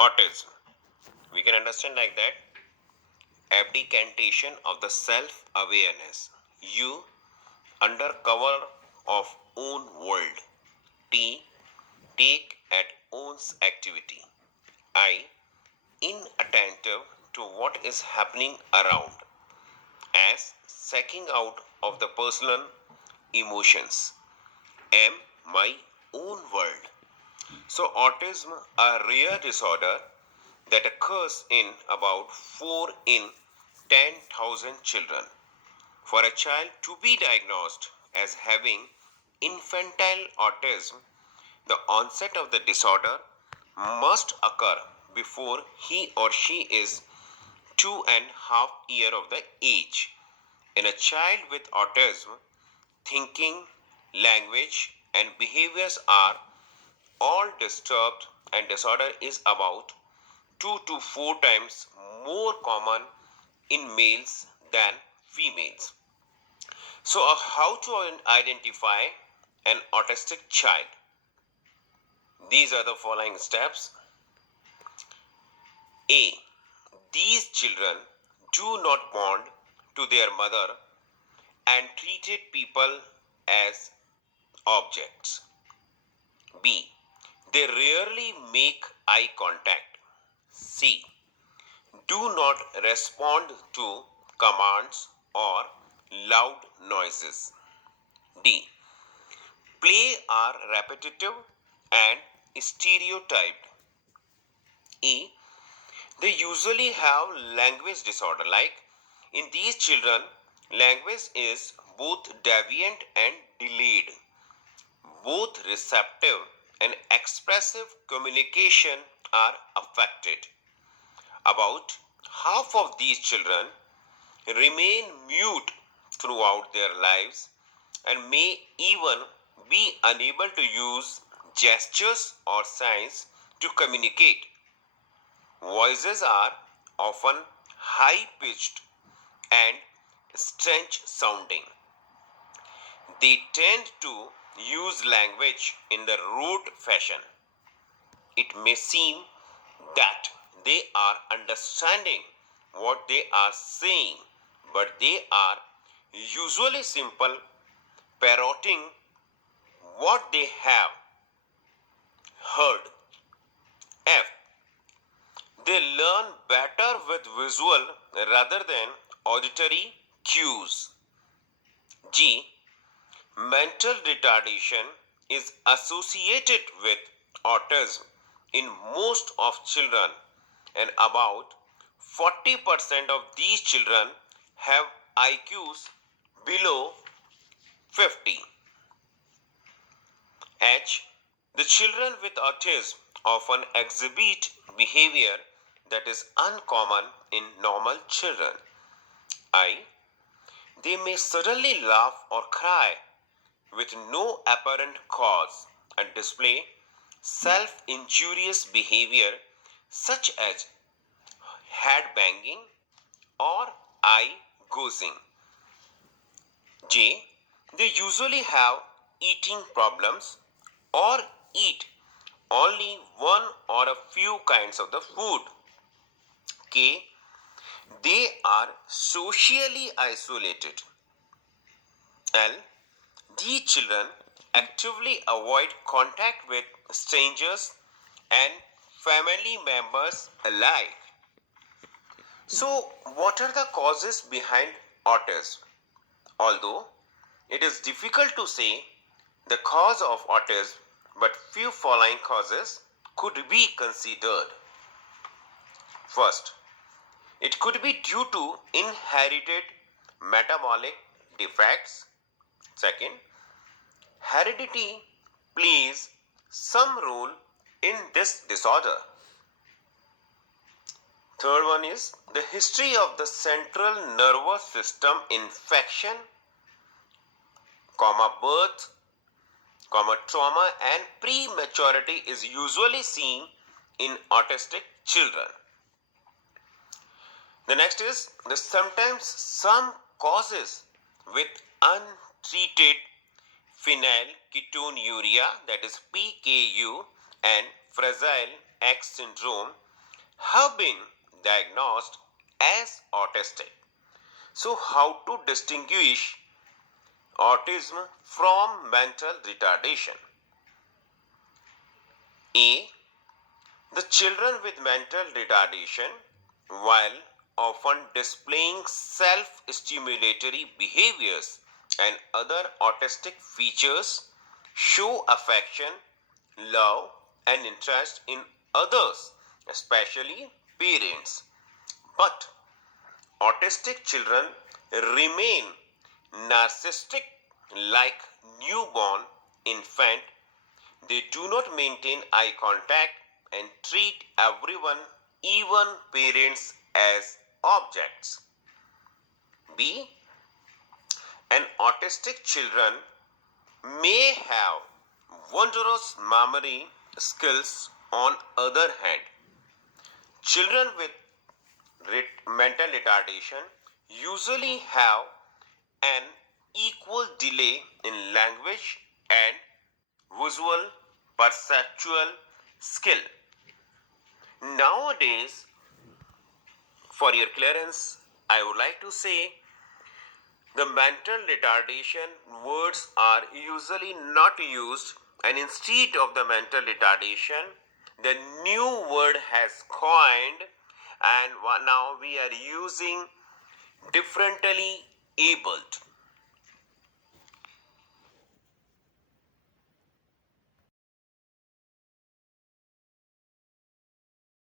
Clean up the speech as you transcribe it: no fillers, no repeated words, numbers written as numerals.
Autism. We can understand like that. Abdication of the self-awareness. You under cover of own world. T. Take at own's activity. I. Inattentive to what is happening around. As sacking out of the personal emotions. M. My own world. So autism, a rare disorder that occurs in about 4 in 10,000 children. For a child to be diagnosed as having infantile autism, the onset of the disorder must occur before he or she is 2.5 years of the age. In a child with autism, thinking, language, and behaviors are all disturbed, and disorder is about 2 to 4 times more common in males than females. So, how to identify an autistic child? These are the following steps. A. These children do not bond to their mother and treated people as objects. B. They rarely make eye contact. C. Do not respond to commands or loud noises. D. Play are repetitive and stereotyped. E. They usually have language disorder. Like in these children, language is both deviant and delayed. Both receptive and expressive communication are affected. About half of these children remain mute throughout their lives and may even be unable to use gestures or signs to communicate. Voices are often high pitched and strange sounding. They tend to use language in the rude fashion. It may seem that they are understanding what they are saying, but they are usually simple parroting what they have heard. F. They learn better with visual rather than auditory cues. G. Mental retardation is associated with autism in most of children, and about 40% of these children have IQs below 50. H. The children with autism often exhibit behavior that is uncommon in normal children. I. They may suddenly laugh or cry with no apparent cause and display self injurious behavior such as head banging or eye gouging. J. They usually have eating problems or eat only one or a few kinds of the food. K. They are socially isolated. L. These children actively avoid contact with strangers and family members alike. So, what are the causes behind autism? Although it is difficult to say the cause of autism, but few following causes could be considered. First, it could be due to inherited metabolic defects. Second, heredity plays some role in this disorder. Third one is the history of the central nervous system infection, birth, trauma and prematurity is usually seen in autistic children. The next is the sometimes some causes with untreated phenylketonuria, that is PKU, and Fragile X syndrome have been diagnosed as autistic. So, how to distinguish autism from mental retardation? A. The children with mental retardation, while often displaying self stimulatory behaviors and other autistic features, show affection, love, and interest in others, especially parents. But autistic children remain narcissistic like newborn infant. They do not maintain eye contact and treat everyone, even parents, as objects. B. An autistic children may have wondrous memory skills. On other hand, children with mental retardation usually have an equal delay in language and visual perceptual skill. Nowadays, for your clearance, I would like to say the mental retardation words are usually not used, and instead of the mental retardation, the new word has coined, and now we are using differently abled.